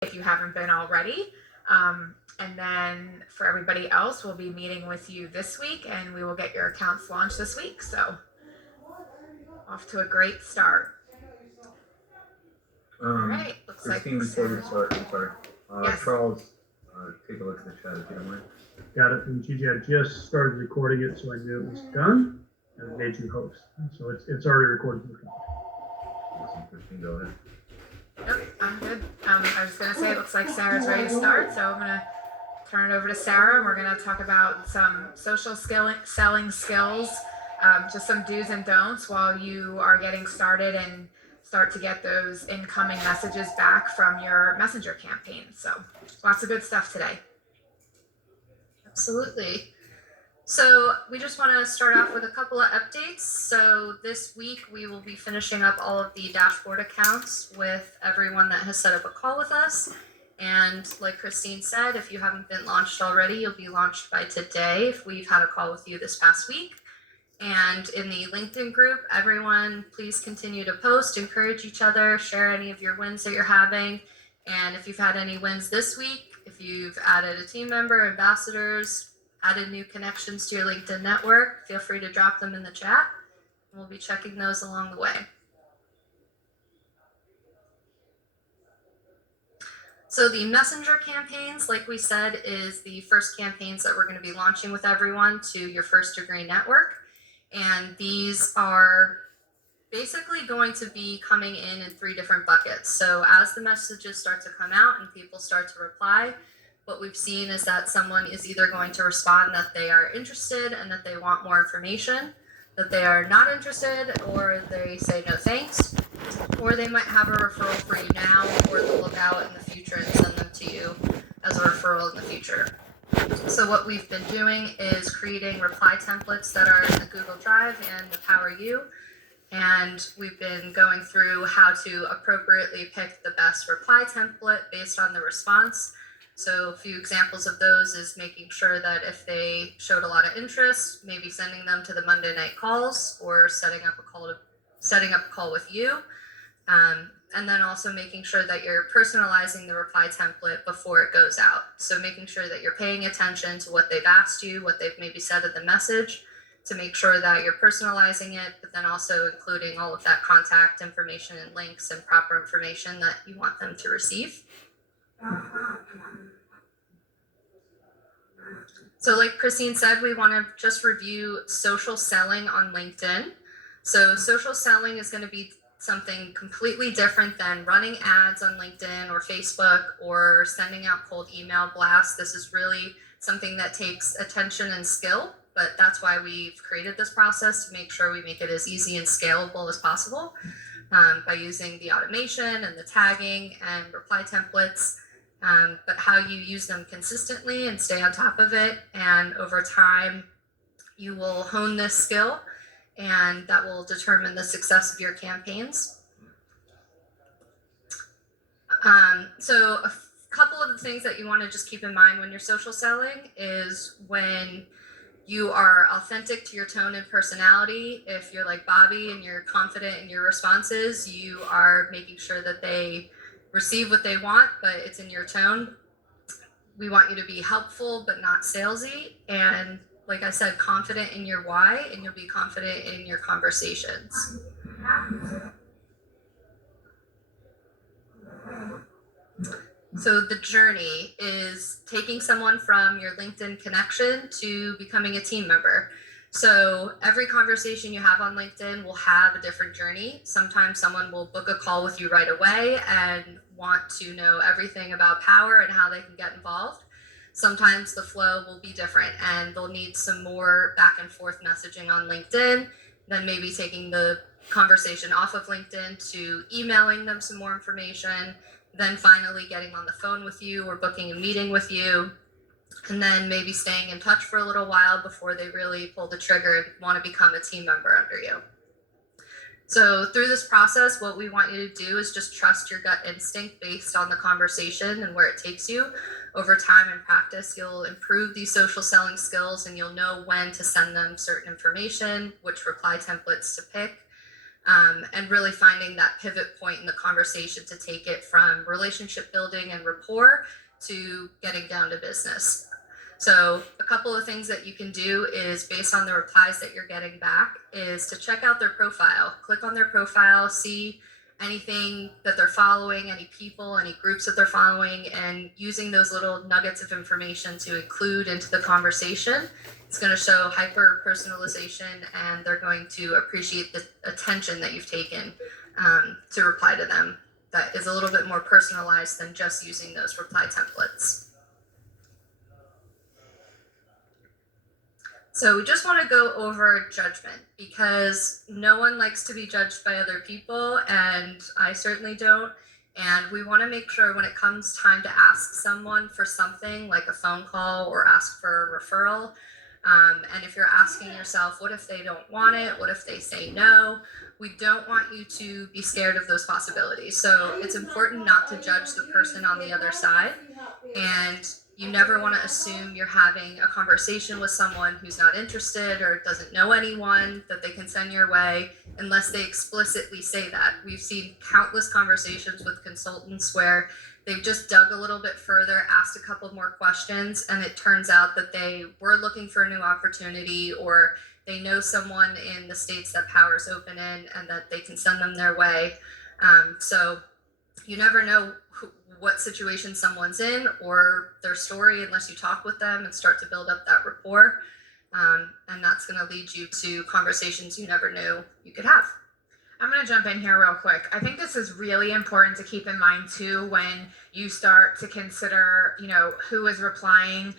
if you haven't been already. And then for everybody else, we'll be meeting with you this week and we will get your accounts launched this week. So off to a great start. All right, looks Christine, like before we start, I'm sorry. Yes. Charles, take a look at the chat if you don't mind. Got it. And Gigi, I just started recording it, so I knew it was done, and I made you host. So it's already recorded. Awesome, Christine, go ahead. Nope, I'm good. I was gonna say it looks like Sarah's ready to start, so I'm gonna turn it over to Sarah, and we're gonna talk about some social selling skills, just some do's and don'ts while you are getting started and start to get those incoming messages back from your messenger campaign. So lots of good stuff today. Absolutely. So we just want to start off with a couple of updates. So this week we will be finishing up all of the dashboard accounts with everyone that has set up a call with us. And like Christine said, if you haven't been launched already, you'll be launched by today if we've had a call with you this past week. And in the LinkedIn group, everyone, please continue to post, encourage each other, share any of your wins that you're having. And if you've had any wins this week, if you've added a team member, ambassadors, added new connections to your LinkedIn network, feel free to drop them in the chat. We'll be checking those along the way. So the messenger campaigns, like we said, is the first campaigns that we're going to be launching with everyone to your first degree network. And these are basically going to be coming in 3 different buckets. So as the messages start to come out and people start to reply, what we've seen is that someone is either going to respond that they are interested and that they want more information, that they are not interested, or they say no thanks, or they might have a referral for you now, or they'll look out in the future and send them to you as a referral in the future. So what we've been doing is creating reply templates that are in the Google Drive and the Power U. And we've been going through how to appropriately pick the best reply template based on the response. So a few examples of those is making sure that if they showed a lot of interest, maybe sending them to the Monday night calls or setting up a call with you. And then also making sure that you're personalizing the reply template before it goes out. So making sure that you're paying attention to what they've asked you, what they've maybe said in the message, to make sure that you're personalizing it, but then also including all of that contact information and links and proper information that you want them to receive. So like Christine said, we want to just review social selling on LinkedIn. So social selling is going to be something completely different than running ads on LinkedIn or Facebook or sending out cold email blasts. This is really something that takes attention and skill, but that's why we've created this process to make sure we make it as easy and scalable as possible by using the automation and the tagging and reply templates, but how you use them consistently and stay on top of it. And over time, you will hone this skill and that will determine the success of your campaigns. So a couple of the things that you want to just keep in mind when you're social selling is when you are authentic to your tone and personality. If you're like Bobby and you're confident in your responses, you are making sure that they receive what they want, but it's in your tone. We want you to be helpful, but not salesy. And like I said, confident in your why, and you'll be confident in your conversations. So the journey is taking someone from your LinkedIn connection to becoming a team member. So every conversation you have on LinkedIn will have a different journey. Sometimes someone will book a call with you right away and want to know everything about Power and how they can get involved. Sometimes the flow will be different and they'll need some more back and forth messaging on LinkedIn, then maybe taking the conversation off of LinkedIn to emailing them some more information, then finally getting on the phone with you or booking a meeting with you, and then maybe staying in touch for a little while before they really pull the trigger and want to become a team member under you. So through this process, what we want you to do is just trust your gut instinct based on the conversation and where it takes you. Over time and practice, you'll improve these social selling skills and you'll know when to send them certain information, which reply templates to pick. and really finding that pivot point in the conversation to take it from relationship building and rapport to getting down to business. So a couple of things that you can do is, based on the replies that you're getting back, is to check out their profile. Click on their profile, see anything that they're following, any people, any groups that they're following, and using those little nuggets of information to include into the conversation. It's going to show hyper personalization, and they're going to appreciate the attention that you've taken to reply to them. That is a little bit more personalized than just using those reply templates. So we just want to go over judgment, because no one likes to be judged by other people, and I certainly don't. And we want to make sure when it comes time to ask someone for something like a phone call or ask for a referral, and if you're asking yourself, what if they don't want it? What if they say no? We don't want you to be scared of those possibilities. So it's important not to judge the person on the other side. And you never want to assume you're having a conversation with someone who's not interested or doesn't know anyone that they can send your way unless they explicitly say that. We've seen countless conversations with consultants where they've just dug a little bit further, asked a couple more questions, and it turns out that they were looking for a new opportunity, or they know someone in the states that Power's open in and that they can send them their way. So you never know what situation someone's in or their story unless you talk with them and start to build up that rapport. And that's going to lead you to conversations you never knew you could have. I'm going to jump in here real quick. I think this is really important to keep in mind too when you start to consider, who is replying.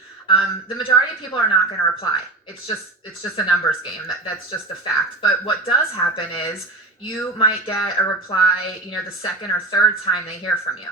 The majority of people are not going to reply. It's just a numbers game. That's just a fact. But what does happen is you might get a reply, the second or third time they hear from you.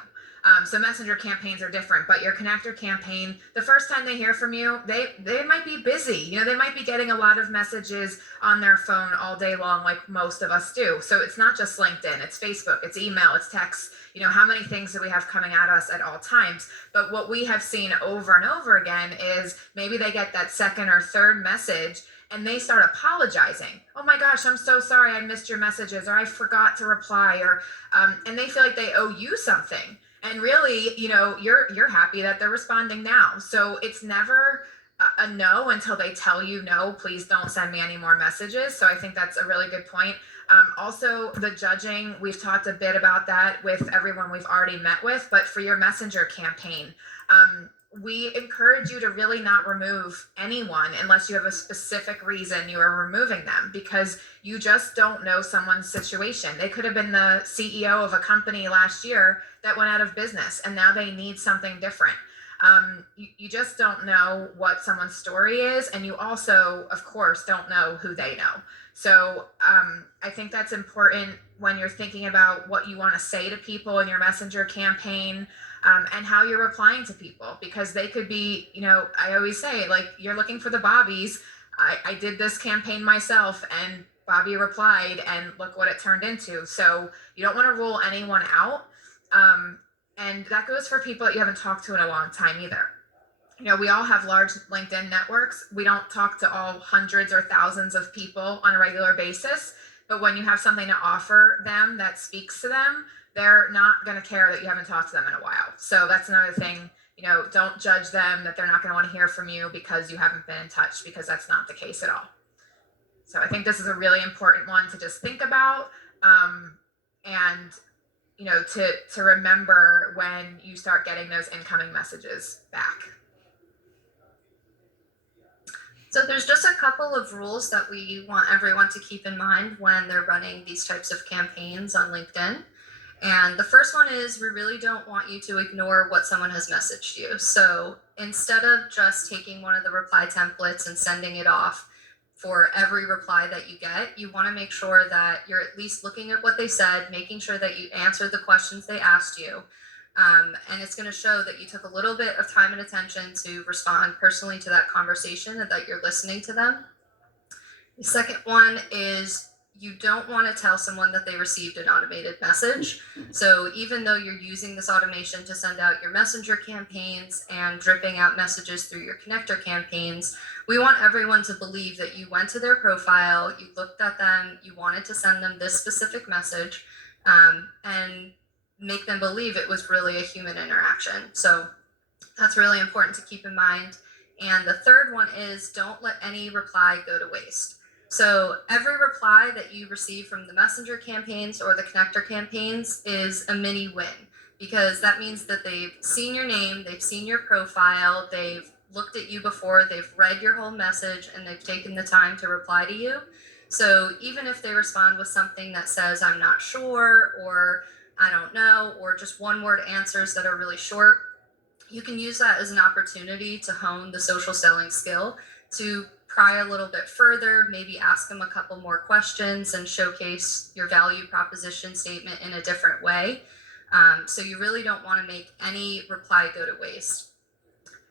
So messenger campaigns are different, but your connector campaign, the first time they hear from you, they might be busy. They might be getting a lot of messages on their phone all day long, like most of us do. So it's not just LinkedIn, it's Facebook, it's email, it's text. How many things do we have coming at us at all times? But what we have seen over and over again is maybe they get that second or third message and they start apologizing. Oh my gosh, I'm so sorry I missed your messages, or I forgot to reply, or and they feel like they owe you something. And really, you're happy that they're responding now. So it's never a no until they tell you, no, please don't send me any more messages. So I think that's a really good point. Also, the judging, we've talked a bit about that with everyone we've already met with, but for your messenger campaign, we encourage you to really not remove anyone unless you have a specific reason you are removing them, because you just don't know someone's situation. They could have been the CEO of a company last year that went out of business and now they need something different. You just don't know what someone's story is, and you also, of course, don't know who they know. So I think that's important when you're thinking about what you want to say to people in your messenger campaign. And how you're replying to people, because they could be, I always say, like, you're looking for the Bobbies. I did this campaign myself and Bobby replied and look what it turned into. So you don't want to rule anyone out. And that goes for people that you haven't talked to in a long time either. We all have large LinkedIn networks. We don't talk to all hundreds or thousands of people on a regular basis. But when you have something to offer them that speaks to them, they're not going to care that you haven't talked to them in a while. So that's another thing. Don't judge them that they're not going to want to hear from you because you haven't been in touch, because that's not the case at all. So I think this is a really important one to just think about, and to remember when you start getting those incoming messages back. So there's just a couple of rules that we want everyone to keep in mind when they're running these types of campaigns on LinkedIn. And the first one is, we really don't want you to ignore what someone has messaged you. So instead of just taking one of the reply templates and sending it off for every reply that you get, you want to make sure that you're at least looking at what they said, making sure that you answered the questions they asked you. And it's going to show that you took a little bit of time and attention to respond personally to that conversation and that you're listening to them. The second one is you don't want to tell someone that they received an automated message. So even though you're using this automation to send out your messenger campaigns and dripping out messages through your connector campaigns, we want everyone to believe that you went to their profile, you looked at them, you wanted to send them this specific message, and make them believe it was really a human interaction. So that's really important to keep in mind. And the third one is don't let any reply go to waste. So every reply that you receive from the messenger campaigns or the connector campaigns is a mini win, because that means that they've seen your name, they've seen your profile, they've looked at you before, they've read your whole message, and they've taken the time to reply to you. So even if they respond with something that says, I'm not sure, or I don't know, or just one word answers that are really short, you can use that as an opportunity to hone the social selling skill, to pry a little bit further, maybe ask them a couple more questions and showcase your value proposition statement in a different way. So you really don't want to make any reply go to waste.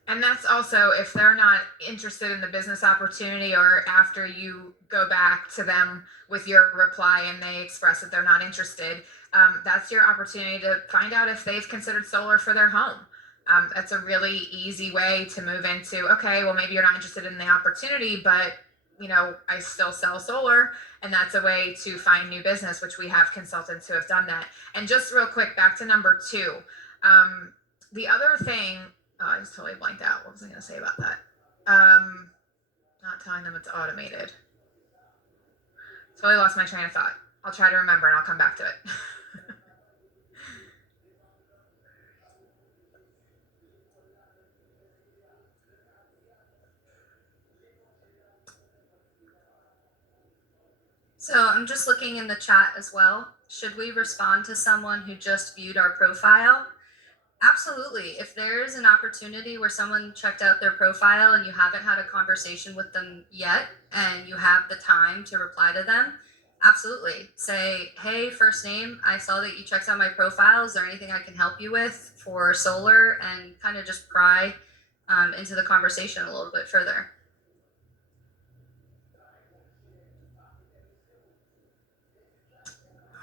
And that's also if they're not interested in the business opportunity, or after you go back to them with your reply and they express that they're not interested, that's your opportunity to find out if they've considered solar for their home. That's a really easy way to move into, okay, well, maybe you're not interested in the opportunity, but I still sell solar, and that's a way to find new business, which we have consultants who have done that. And just real quick, back to number 2. The other thing, I just totally blanked out. What was I going to say about that? Not telling them it's automated. Totally lost my train of thought. I'll try to remember and I'll come back to it. So I'm just looking in the chat as well. Should we respond to someone who just viewed our profile? Absolutely. If there's an opportunity where someone checked out their profile and you haven't had a conversation with them yet and you have the time to reply to them, absolutely. Say, hey, first name, I saw that you checked out my profile. Is there anything I can help you with for solar? And kind of just pry into the conversation a little bit further.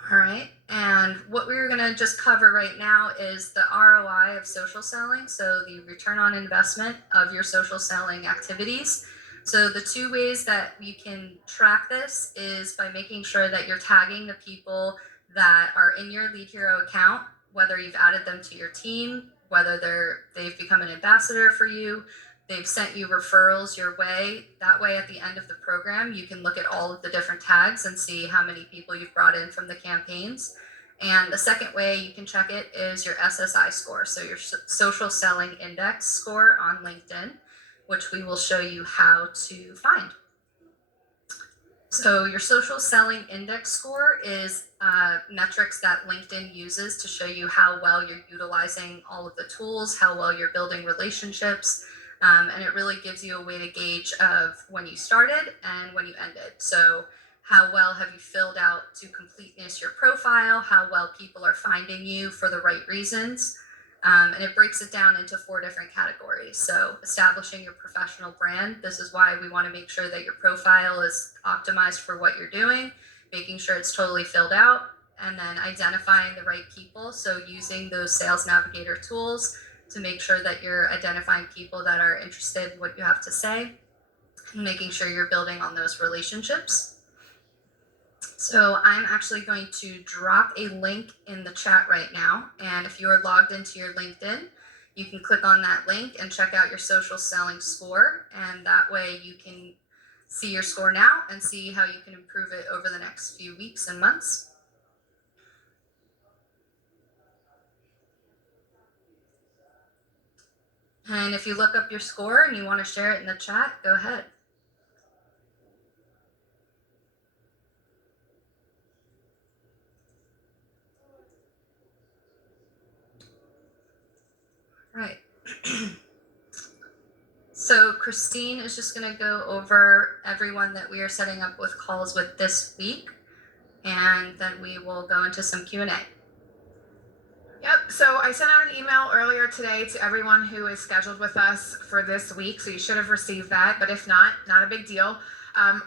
All right, and what we're gonna just cover right now is the ROI of social selling, so the return on investment of your social selling activities. So the 2 ways that you can track this is by making sure that you're tagging the people that are in your Lead Hero account, whether you've added them to your team, whether they've become an ambassador for you, they've sent you referrals your way. That way, at the end of the program, you can look at all of the different tags and see how many people you've brought in from the campaigns. And the second way you can check it is your SSI score, so your social selling index score on LinkedIn, which we will show you how to find. So your social selling index score is metrics that LinkedIn uses to show you how well you're utilizing all of the tools, how well you're building relationships, and it really gives you a way to gauge of when you started and when you ended. So how well have you filled out to completeness your profile, how well people are finding you for the right reasons, and it breaks it down into 4 different categories. So establishing your professional brand. This is why we want to make sure that your profile is optimized for what you're doing, making sure it's totally filled out, and then identifying the right people. So using those sales navigator tools to make sure that you're identifying people that are interested in what you have to say, and making sure you're building on those relationships. So I'm actually going to drop a link in the chat right now. And if you are logged into your LinkedIn, you can click on that link and check out your social selling score. And that way you can see your score now and see how you can improve it over the next few weeks and months. And if you look up your score and you want to share it in the chat, go ahead. Right. So Christine is just going to go over everyone that we are setting up with calls with this week, and then we will go into some Q&A. Yep, so I sent out an email earlier today to everyone who is scheduled with us for this week, so you should have received that, but if not, not a big deal.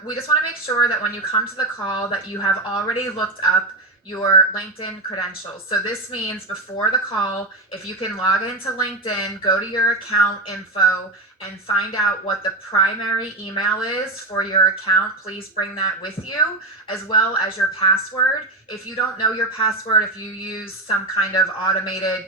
We just want to make sure that when you come to the call that you have already looked up your LinkedIn credentials. So this means before the call, if you can log into LinkedIn, go to your account info and find out what the primary email is for your account, please bring that with you, as well as your password. If you don't know your password, if you use some kind of automated,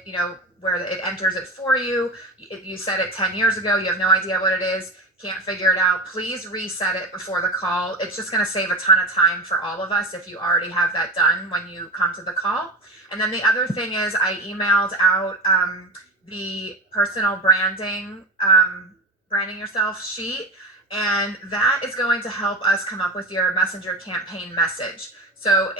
where it enters it for you, you set it 10 years ago, you have no idea what it is, can't figure it out, please reset it before the call. It's just going to save a ton of time for all of us if you already have that done when you come to the call. And then the other thing is I emailed out the personal branding yourself sheet, and that is going to help us come up with your messenger campaign message. So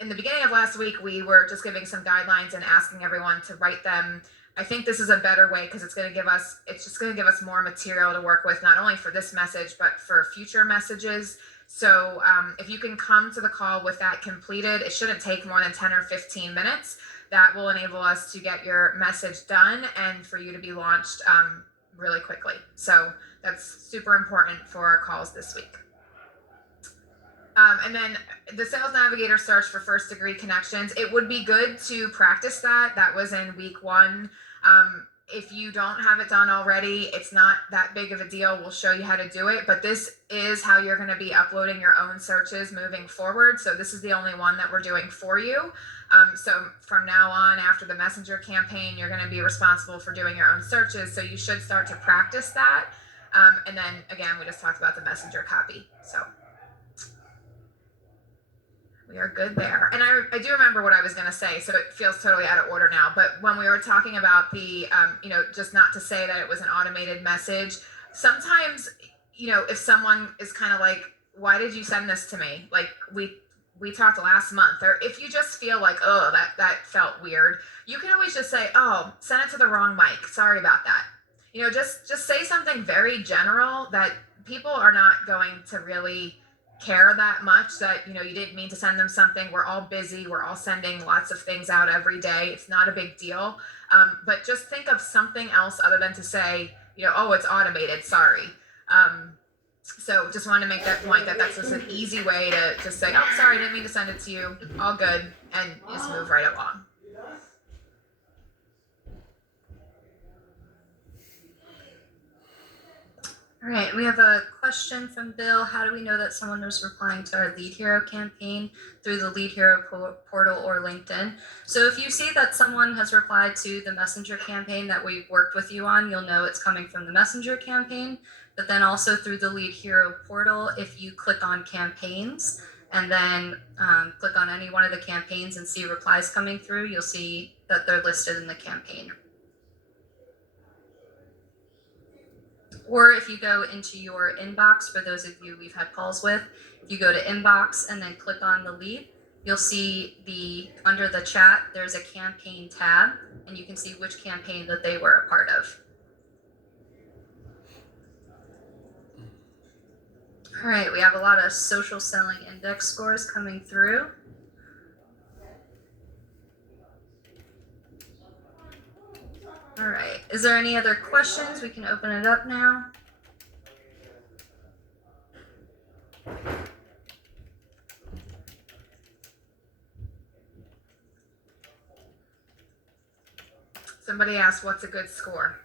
in the beginning of last week, we were just giving some guidelines and asking everyone to write them. I think this is a better way because it's just going to give us more material to work with, not only for this message, but for future messages. So if you can come to the call with that completed, it shouldn't take more than 10 or 15 minutes. That will enable us to get your message done and for you to be launched really quickly. So that's super important for our calls this week. And then the Sales Navigator search for first degree connections, it would be good to practice that. That was in week 1. If you don't have it done already, it's not that big of a deal. We'll show you how to do it, but this is how you're going to be uploading your own searches moving forward. So this is the only one that we're doing for you. So from now on, after the messenger campaign, you're going to be responsible for doing your own searches. So you should start to practice that. And then again, we just talked about the messenger copy. So we are good there. And I do remember what I was going to say, so it feels totally out of order now. But when we were talking about the, just not to say that it was an automated message, sometimes, if someone is kind of like, why did you send this to me? Like we talked last month, or if you just feel like, oh, that felt weird, you can always just say, oh, sent it to the wrong mic. Sorry about that. Just say something very general that people are not going to really care that much, that you didn't mean to send them something. We're all busy, we're all sending lots of things out every day. It's not a big deal, but just think of something else other than to say, oh, it's automated, sorry. So just want to make that point, that's just an easy way to just say, oh, sorry, I didn't mean to send it to you, all good, and just move right along. All right, we have a question from Bill. How do we know that someone was replying to our Lead Hero campaign through the Lead Hero portal or LinkedIn? So if you see that someone has replied to the Messenger campaign that we worked with you on, you'll know it's coming from the Messenger campaign. But then also through the Lead Hero portal, if you click on campaigns and then click on any one of the campaigns and see replies coming through, you'll see that they're listed in the campaign. Or if you go into your inbox, for those of you we've had calls with, if you go to inbox and then click on the lead, you'll see under the chat, there's a campaign tab, and you can see which campaign that they were a part of. All right, we have a lot of social selling index scores coming through. All right, is there any other questions? We can open it up now. Somebody asked, what's a good score?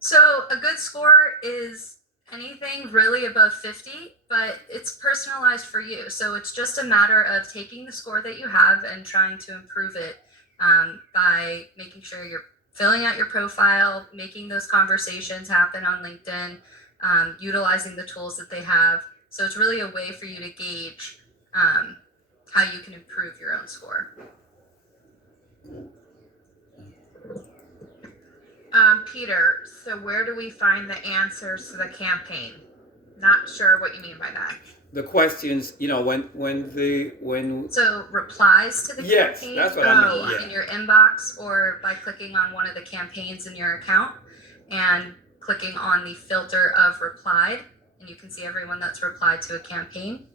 So a good score is anything really above 50, but it's personalized for you. So it's just a matter of taking the score that you have and trying to improve it by making sure you're filling out your profile, making those conversations happen on LinkedIn, utilizing the tools that they have. So it's really a way for you to gauge how you can improve your own score. Peter, so where do we find the answers to the campaign? Not sure what you mean by that. The questions, when So replies to the yes, campaign that's what I mean. in your inbox, or by clicking on one of the campaigns in your account and clicking on the filter of replied, and you can see everyone that's replied to a campaign.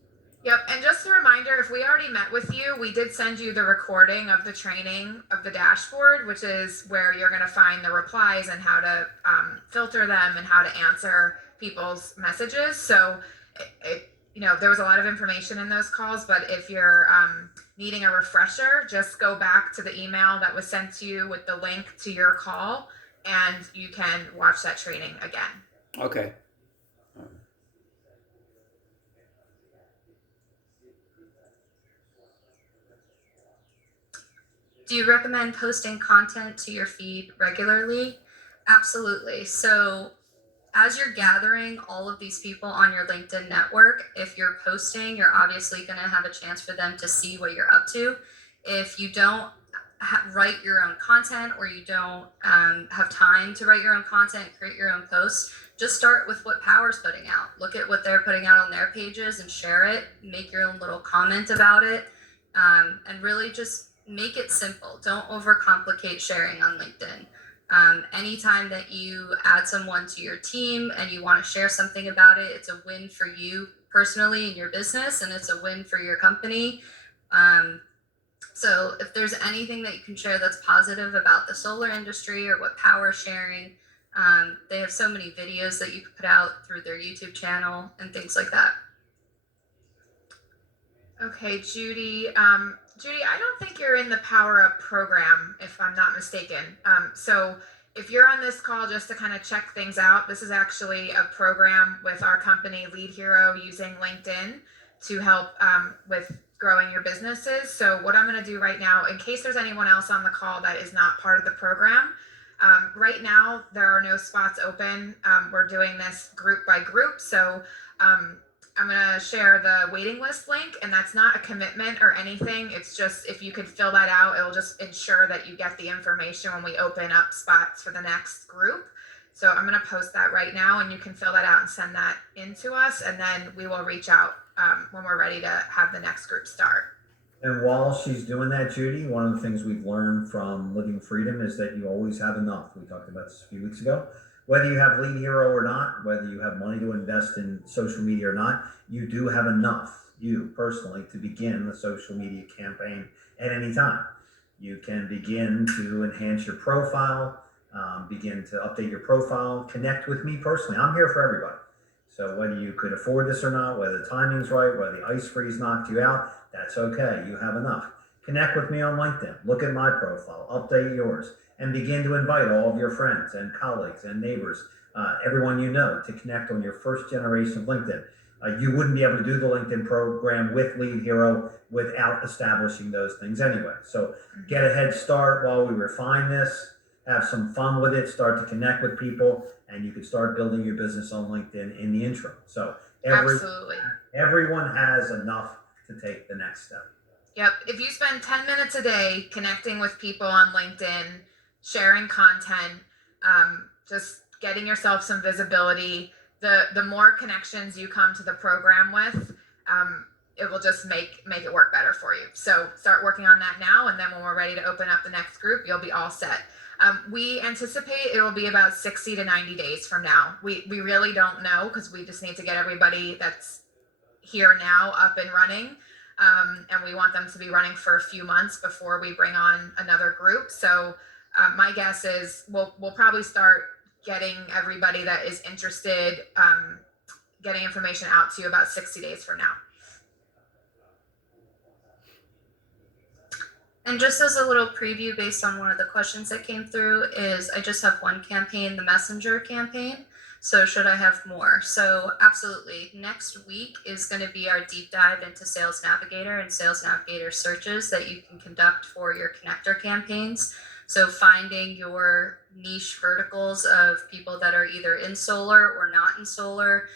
Yep, and just a reminder, if we already met with you, we did send you the recording of the training of the dashboard, which is where you're going to find the replies and how to filter them and how to answer people's messages. So there was a lot of information in those calls, but if you're needing a refresher, just go back to the email that was sent to you with the link to your call, and you can watch that training again. Okay. Do you recommend posting content to your feed regularly? Absolutely. So as you're gathering all of these people on your LinkedIn network, if you're posting, you're obviously going to have a chance for them to see what you're up to. If you don't write your own content, or you don't have time to write your own content, create your own posts, just start with what Power's putting out. Look at what they're putting out on their pages and share it. Make your own little comment about it, and really just make it simple. Don't overcomplicate sharing on LinkedIn. Anytime that you add someone to your team and you want to share something about it, it's a win for you personally in your business, and it's a win for your company. So if there's anything that you can share that's positive about the solar industry or what Power is sharing, they have so many videos that you can put out through their YouTube channel and things like that. Okay, Judy. Judy, I don't think you're in the Power Up program, if I'm not mistaken. So if you're on this call just to kind of check things out, this is actually a program with our company, Lead Hero, using LinkedIn to help with growing your businesses. So what I'm going to do right now, in case there's anyone else on the call that is not part of the program, right now there are no spots open. We're doing this group by group. So I'm going to share the waiting list link, and that's not a commitment or anything. It's just, if you could fill that out, it will just ensure that you get the information when we open up spots for the next group. So I'm going to post that right now, and you can fill that out and send that in to us, and then we will reach out when we're ready to have the next group start. And while she's doing that, Judy, one of the things we've learned from Living Freedom is that you always have enough. We talked about this a few weeks ago. Whether you have Lead Hero or not, whether you have money to invest in social media or not, you do have enough, you personally, to begin the social media campaign at any time. You can begin to enhance your profile, begin to update your profile, connect with me personally. I'm here for everybody. So whether you could afford this or not, whether the timing's right, whether the ice freeze knocked you out, that's okay. You have enough. Connect with me on LinkedIn. Look at my profile, update yours, and begin to invite all of your friends and colleagues and neighbors, everyone you know, to connect on your first generation of LinkedIn. You wouldn't be able to do the LinkedIn program with Lead Hero without establishing those things anyway. So get a head start while we refine this. Have some fun with it, start to connect with people, and you can start building your business on LinkedIn in the interim. So Absolutely. everyone has enough to take the next step. Yep. If you spend 10 minutes a day connecting with people on LinkedIn, sharing content, just getting yourself some visibility, the more connections you come to the program with, it will just make it work better for you. So start working on that now, and then when we're ready to open up the next group, you'll be all set. We anticipate it will be about 60 to 90 days from now. We really don't know, because we just need to get everybody that's here now up and running. And we want them to be running for a few months before we bring on another group. So my guess is we'll probably start getting everybody that is interested, getting information out to you about 60 days from now. And just as a little preview based on one of the questions that came through, is I just have one campaign, the Messenger campaign. So should I have more? So absolutely. Next week is going to be our deep dive into Sales Navigator and Sales Navigator searches that you can conduct for your connector campaigns. So finding your niche verticals of people that are either in solar or not in solar,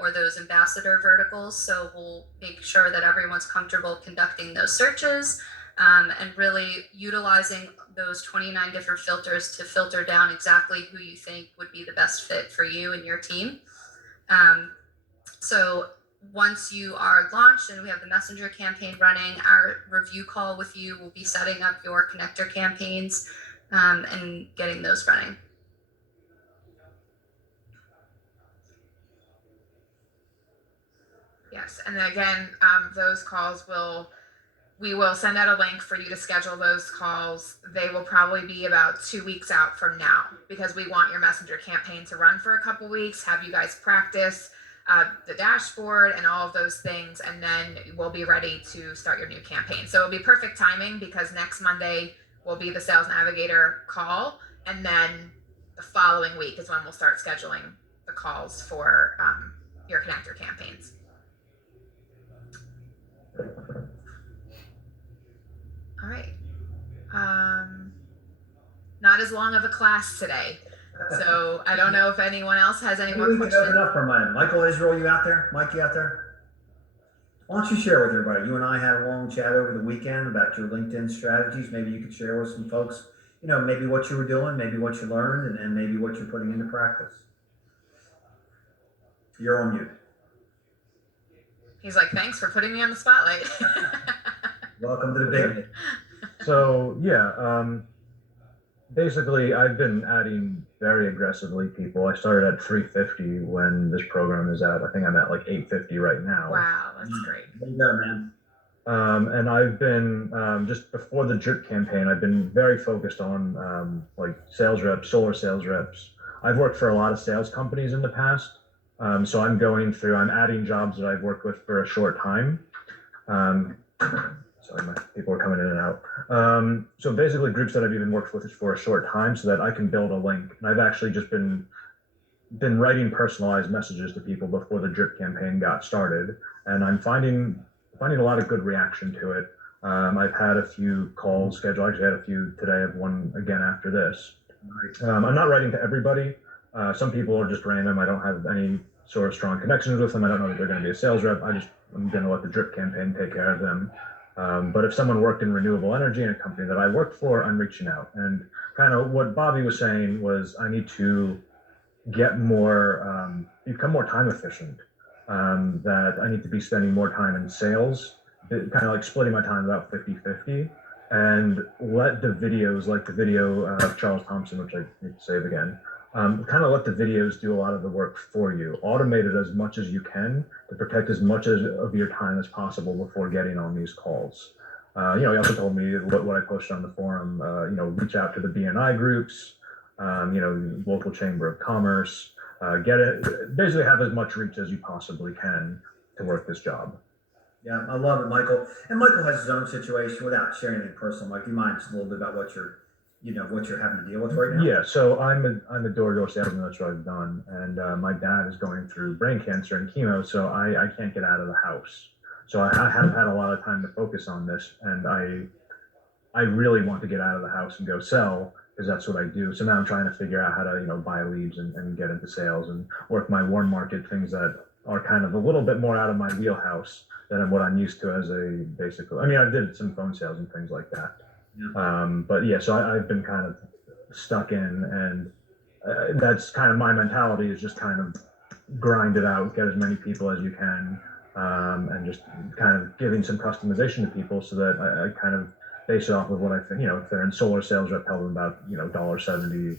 or those ambassador verticals. So we'll make sure that everyone's comfortable conducting those searches. And really utilizing those 29 different filters to filter down exactly who you think would be the best fit for you and your team. So once you are launched and we have the Messenger campaign running, our review call with you will be setting up your connector campaigns and getting those running. Yes, and again, those calls will we will send out a link for you to schedule those calls. They will probably be about 2 weeks out from now because we want your messenger campaign to run for a couple weeks, have you guys practice the dashboard and all of those things, and then we'll be ready to start your new campaign. So it'll be perfect timing because next Monday will be the Sales Navigator call, and then the following week is when we'll start scheduling the calls for your connector campaigns. All right. Not as long of a class today. So I don't know if anyone else has any more We can questions. open up for a minute. Michael Israel, you out there? Mike, you out there? Why don't you share with everybody? You and I had a long chat over the weekend about your LinkedIn strategies. Maybe you could share with some folks, you know, maybe what you were doing, maybe what you learned, and maybe what you're putting into practice. You're on mute. He's like, thanks for putting me on the spotlight. Welcome to the big league. So yeah, basically I've been adding very aggressively people. I started at 350 when this program is at. I think I'm at like 850 right now. Wow, that's great. There you go, man. And I've been just before the drip campaign, I've been very focused on like sales reps, solar sales reps. I've worked for a lot of sales companies in the past, so I'm adding jobs that I've worked with for a short time. Sorry, my people are coming in and out. So basically groups that I've even worked with for a short time so that I can build a link. And I've actually just been writing personalized messages to people before the drip campaign got started. And I'm finding a lot of good reaction to it. I've had a few calls scheduled. I actually had a few today. I have one again after this. I'm not writing to everybody. Some people are just random. I don't have any sort of strong connections with them. I don't know that they're going to be a sales rep. I'm going to let the drip campaign take care of them. But if someone worked in renewable energy in a company that I worked for, I'm reaching out. And kind of what Bobby was saying was I need to get more, become more time efficient. That I need to be spending more time in sales, kind of like splitting my time about 50-50, and let the videos, like the video of Charles Thompson, which I need to save again, kind of let the videos do a lot of the work for you. Automate it as much as you can to protect as much of your time as possible before getting on these calls. He also told me what I posted on the forum, reach out to the BNI groups, local chamber of commerce, basically have as much reach as you possibly can to work this job. Yeah, I love it, Michael. And Michael has his own situation without sharing anything personal. Mike, do you mind just a little bit about what you're having to deal with right now? Yeah, so I'm a door-to-door salesman. That's what I've done, and my dad is going through brain cancer and chemo, so I can't get out of the house. So I haven't had a lot of time to focus on this, and I really want to get out of the house and go sell because that's what I do. So now I'm trying to figure out how to buy leads and get into sales and work my warm market things that are kind of a little bit more out of my wheelhouse than what I'm used to as I did some phone sales and things like that. Yeah. But yeah, so I've been kind of stuck in, and that's kind of my mentality is just kind of grind it out, get as many people as you can, and just kind of giving some customization to people so that I kind of base it off of what I think, if they're in solar sales rep, tell them about, $1.70,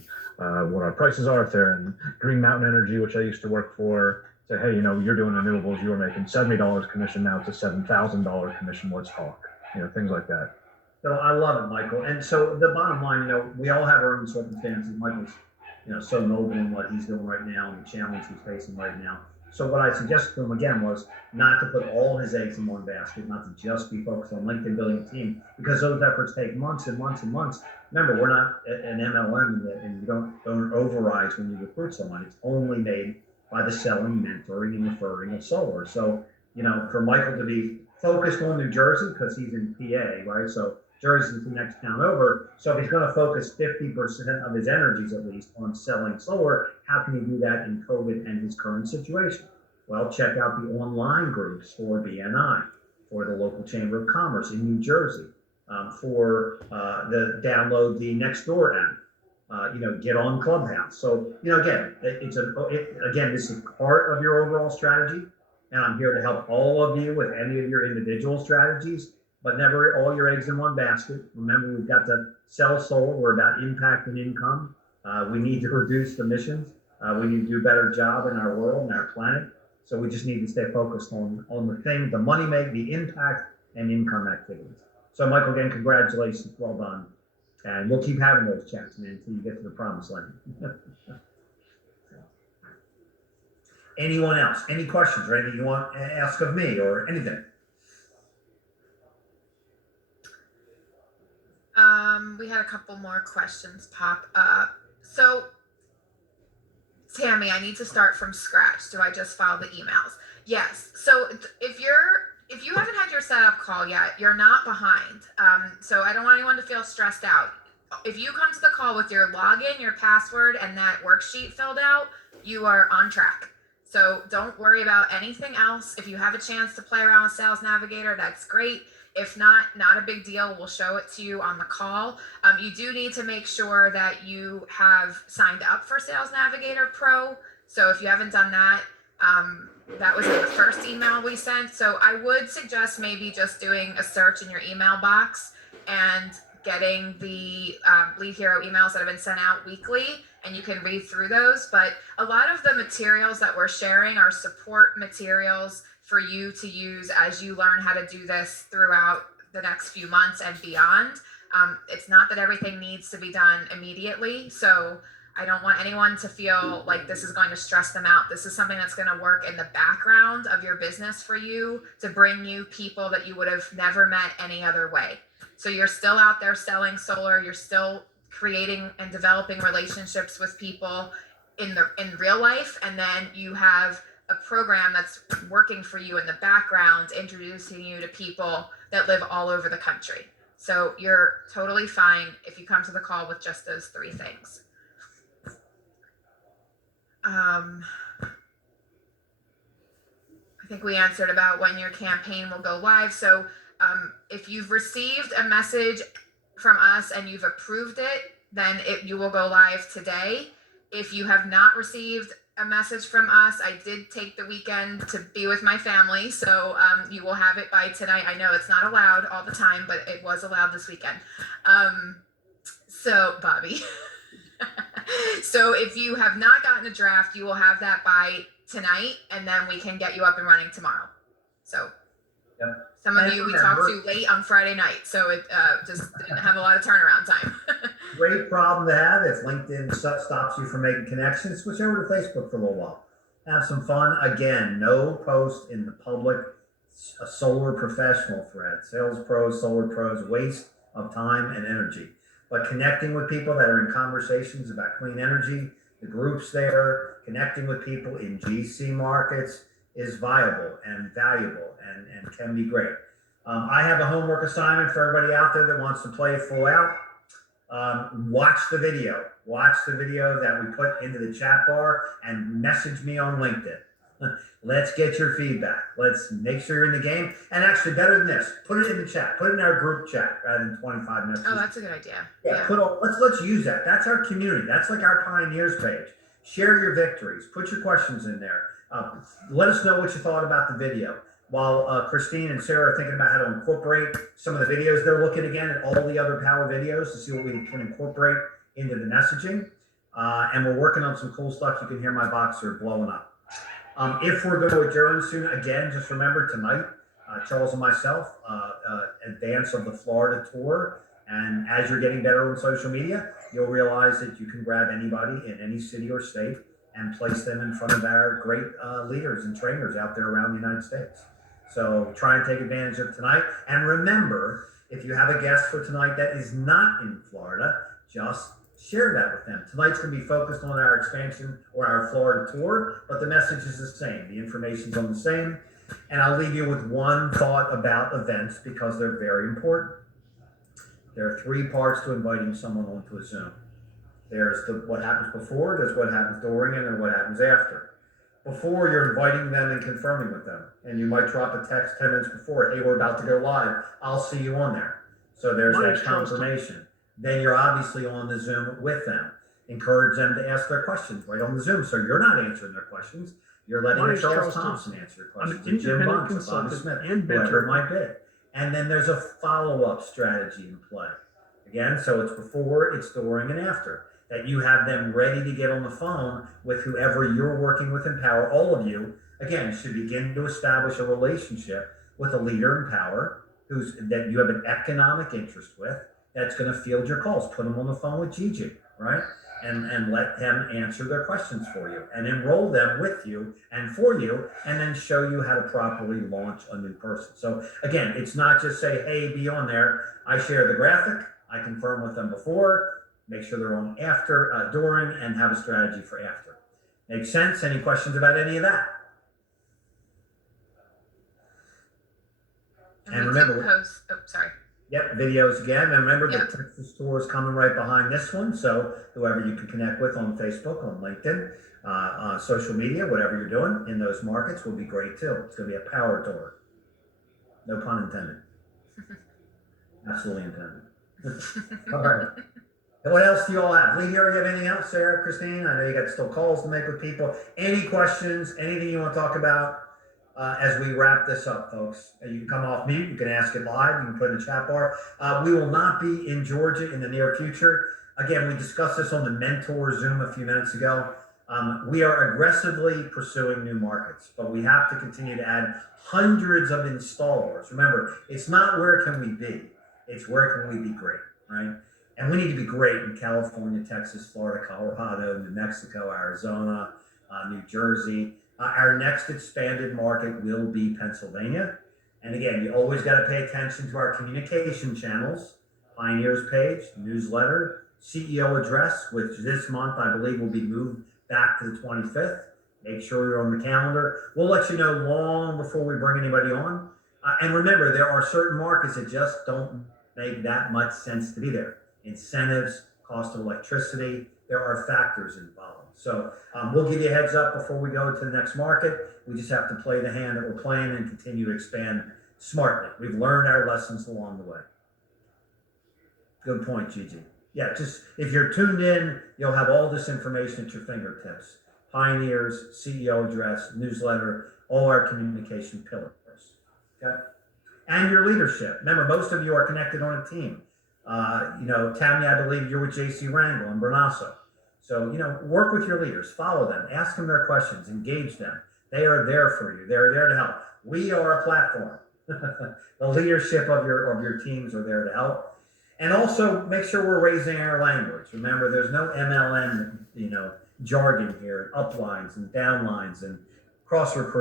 what our prices are. If they're in Green Mountain Energy, which I used to work for, say, hey, you're doing renewables, you were making $70 commission, now it's a $7,000 commission, let's talk, things like that. So I love it, Michael. And so the bottom line, we all have our own circumstances. Michael's, so noble in what he's doing right now and the challenge he's facing right now. So what I suggested to him again was not to put all his eggs in one basket, not to just be focused on LinkedIn building a team, because those efforts take months and months and months. Remember, we're not an MLM, and you don't override when you recruit someone. It's only made by the selling, mentoring, and referring of solar. So, for Michael to be focused on New Jersey because he's in PA, right? So Jersey's the next town over. So if he's going to focus 50% of his energies at least on selling solar, how can he do that in COVID and his current situation? Well, check out the online groups for BNI, for the local chamber of commerce in New Jersey, for download the Nextdoor app, get on Clubhouse. So, again, this is part of your overall strategy, and I'm here to help all of you with any of your individual strategies. But never all your eggs in one basket. Remember, we've got to sell solar. We're about impact and income. We need to reduce emissions. We need to do a better job in our world and our planet. So we just need to stay focused on the money make, the impact and income activities. So Michael, again, congratulations, well done. And we'll keep having those chats, man, until you get to the promised land. Anyone else? Any questions or anything you want to ask of me or anything? We had a couple more questions pop up. So, Tammy, I need to start from scratch. Do I just file the emails? Yes. So if you haven't had your setup call yet, you're not behind. So I don't want anyone to feel stressed out. If you come to the call with your login, your password, and that worksheet filled out, you are on track. So don't worry about anything else. If you have a chance to play around with Sales Navigator, that's great. If not a big deal. We'll show it to you on the call. You do need to make sure that you have signed up for Sales Navigator Pro. So if you haven't done that, that was in the first email we sent. So I would suggest maybe just doing a search in your email box and getting the Lead Hero emails that have been sent out weekly, and you can read through those. But a lot of the materials that we're sharing are support materials for you to use as you learn how to do this throughout the next few months and beyond. It's not that everything needs to be done immediately, so I don't want anyone to feel like this is going to stress them out. This is something that's going to work in the background of your business for you to bring you people that you would have never met any other way. So you're still out there selling solar, you're still creating and developing relationships with people in real life, and then you have a program that's working for you in the background, introducing you to people that live all over the country. So you're totally fine if you come to the call with just those 3 things. I think we answered about when your campaign will go live. So if you've received a message from us and you've approved it, then you will go live today. If you have not received a message from us, I did take the weekend to be with my family, so you will have it by tonight. I know it's not allowed all the time, but it was allowed this weekend. So Bobby, so if you have not gotten a draft, you will have that by tonight, and then we can get you up and running tomorrow. So Yep. some of you we talked to late on Friday night, so it just didn't have a lot of turnaround time. Great problem to have. If LinkedIn stops you from making connections, switch over to Facebook for a little while. Have some fun. Again, no post in the public a solar professional thread. Sales pros, solar pros, waste of time and energy. But connecting with people that are in conversations about clean energy, the groups there, connecting with people in GC markets is viable and valuable and can be great. I have a homework assignment for everybody out there that wants to play full out. Watch the video that we put into the chat bar and message me on LinkedIn. Let's get your feedback. Let's make sure you're in the game. And actually, better than this, put it in the chat. Put it in our group chat rather than 25 minutes. Oh, that's a good idea. Yeah. Let's use that. That's our community. That's like our pioneers page. Share your victories. Put your questions in there. Let us know what you thought about the video. While Christine and Sarah are thinking about how to incorporate some of the videos, they're looking again at all the other power videos to see what we can incorporate into the messaging. And we're working on some cool stuff. You can hear my boxer blowing up. If we're going to adjourn soon, again, just remember tonight, Charles and myself, advance of the Florida tour. And as you're getting better on social media, you'll realize that you can grab anybody in any city or state and place them in front of our great leaders and trainers out there around the United States. So try and take advantage of tonight. And remember, if you have a guest for tonight that is not in Florida, just share that with them. Tonight's going to be focused on our expansion or our Florida tour, but the message is the same. The information's on the same. And I'll leave you with one thought about events because they're very important. There are 3 parts to inviting someone onto a Zoom. There's what happens before, there's what happens during, and then what happens after. Before, you're inviting them and confirming with them. And you might drop a text 10 minutes before, hey, we're about to go live. I'll see you on there. So there's that confirmation. Then you're obviously on the Zoom with them. Encourage them to ask their questions right on the Zoom. So you're not answering their questions. You're letting Charles Thompson answer your questions. I'm an Jim independent Bunch, Bobby consultant Smith, and whoever mentor. it might be. And then there's a follow-up strategy in play. Again, so it's before, it's during, and after. That you have them ready to get on the phone with whoever you're working with in power. All of you, again, should begin to establish a relationship with a leader in power that you have an economic interest with, that's going to field your calls. Put them on the phone with Gigi, right? And let them answer their questions for you and enroll them with you and for you, and then show you how to properly launch a new person. So again, it's not just say, hey, be on there. I share the graphic. I confirm with them before, make sure they're on after, during, and have a strategy for after. Make sense? Any questions about any of that? And we remember, did post. Oh, sorry. yep, videos again. And remember, Yep. the Texas tour is coming right behind this one. So whoever you can connect with on Facebook, on LinkedIn, on social media, whatever you're doing in those markets will be great too. It's going to be a power tour. No pun intended. Absolutely intended. All right. And what else do you all have? Lee, here, you have anything else? Sarah, Christine? I know you got still calls to make with people. Any questions? Anything you want to talk about as we wrap this up, folks? You can come off mute. You can ask it live. You can put it in the chat bar. We will not be in Georgia in the near future. Again, we discussed this on the Mentor Zoom a few minutes ago. We are aggressively pursuing new markets, but we have to continue to add hundreds of installers. Remember, it's not where can we be, it's where can we be great, right? And we need to be great in California, Texas, Florida, Colorado, New Mexico, Arizona, New Jersey. Our next expanded market will be Pennsylvania. And again, you always got to pay attention to our communication channels, Pioneers page, newsletter, CEO address, which this month I believe will be moved back to the 25th. Make sure you're on the calendar. We'll let you know long before we bring anybody on. And remember, there are certain markets that just don't make that much sense to be there. Incentives, cost of electricity, there are factors involved. So we'll give you a heads up before we go to the next market. We just have to play the hand that we're playing and continue to expand smartly. We've learned our lessons along the way. Good point, Gigi. Yeah, just if you're tuned in, you'll have all this information at your fingertips. Pioneers, CEO address, newsletter, all our communication pillars. Okay? And your leadership. Remember, most of you are connected on a team. Tammy, I believe you're with JC Wrangle and Bernasso. So, work with your leaders, follow them, ask them their questions, engage them. They are there for you. They're there to help. We are a platform. The leadership of your teams are there to help. And also make sure we're raising our language. Remember, there's no MLM, jargon here, uplines and downlines and cross recruiting.